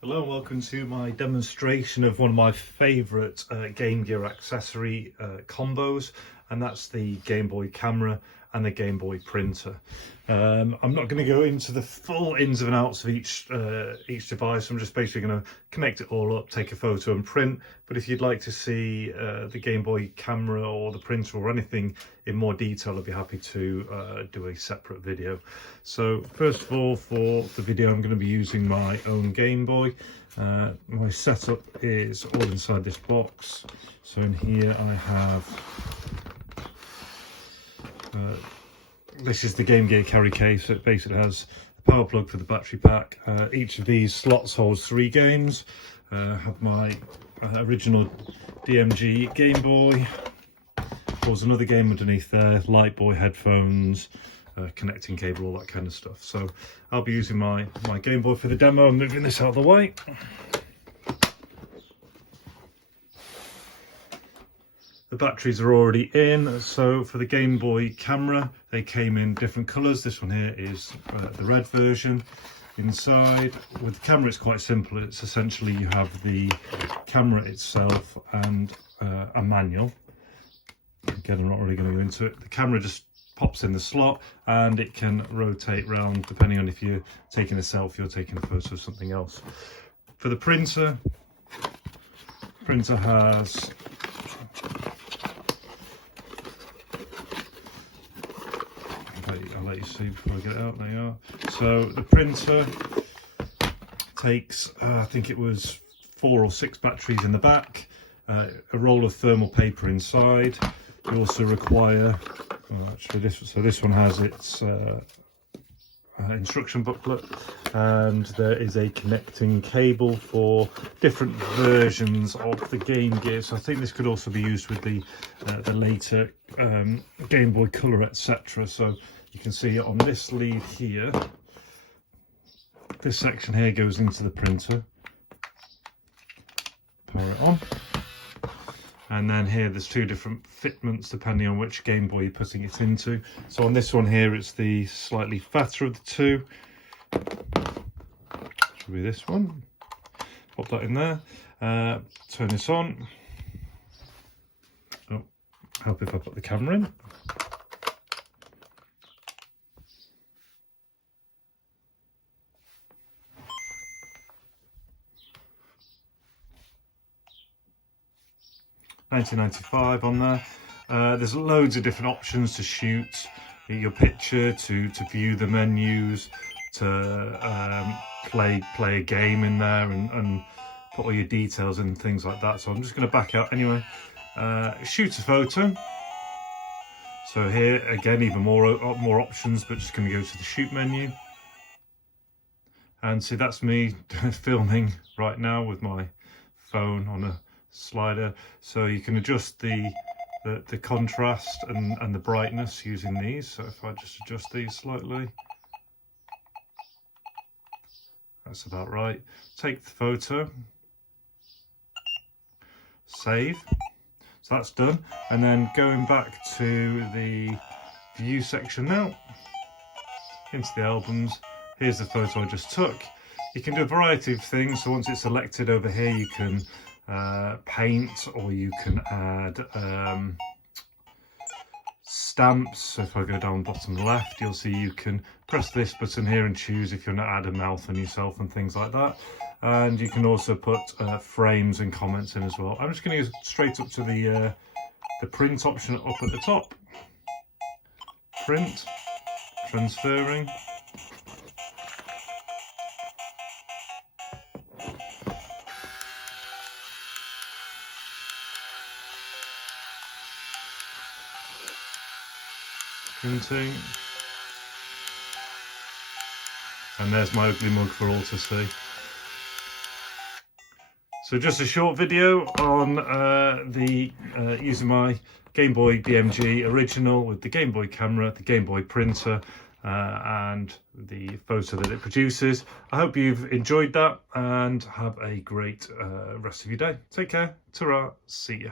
Hello and welcome to my demonstration of one of my favourite Game Gear accessory combos, and that's the Game Boy camera and the Game Boy printer. I'm not going to go into the full ins and outs of each device. I'm just basically going to connect it all up, take a photo and print. But if you'd like to see the Game Boy camera or the printer or anything in more detail, I'd be happy to do a separate video. So first of all, for the video I'm going to be using my own Game Boy. My setup is all inside this box. So in here I have this is the Game Gear carry case. It basically has a power plug for the battery pack. Each of these slots holds 3 games. I have my original DMG Game Boy. There's another game underneath there, Light Boy headphones, connecting cable, all that kind of stuff. So I'll be using my Game Boy for the demo. I'm moving this out of the way. The batteries are already in. So for the Game Boy camera, they came in different colours. This one here is the red version. Inside, with the camera, it's quite simple. It's essentially you have the camera itself and a manual. Again, I'm not really going to go into it. The camera just pops in the slot and it can rotate around depending on if you're taking a selfie or taking a photo of something else. For the printer has I'll let you see before I get it out. There you are. So the printer takes I think it was 4 or 6 batteries in the back, a roll of thermal paper inside. You also require this one has its instruction booklet, and there is a connecting cable for different versions of the Game Gear. So I think this could also be used with the later Game Boy Color, etc. So you can see on this lead here, this section here goes into the printer. Power it on. And then here there's 2 different fitments depending on which Game Boy you're putting it into. So on this one here, it's the slightly fatter of the 2. Should be this one. Pop that in there. Turn this on. Oh, help if I put the camera in. $19.95 on there. There's loads of different options to shoot your picture, to view the menus, to play a game in there and put all your details and things like that. So I'm just going to back out anyway. Shoot a photo. So here again, even more options, but just going to go to the shoot menu. And see, that's me filming right now with my phone on a slider. So you can adjust the contrast and the brightness using these. So if I just adjust these slightly, that's about right. Take the photo, save. So that's done. And then going back to the view section now, into the albums, here's the photo I just took. You can do a variety of things. So once it's selected over here, you can paint, or you can add stamps. So if I go down bottom left, you'll see you can press this button here and choose if you want to add a mouth on yourself and things like that. And you can also put frames and comments in as well. I'm just going to go straight up to the print option up at the top. Print, transferring. Printing, and there's my ugly mug for all to see. So just a short video on using my Game Boy DMG original with the Game Boy camera, the Game Boy printer, and the photo that it produces. I hope you've enjoyed that and have a great rest of your day. Take care. Ta-ra. See ya.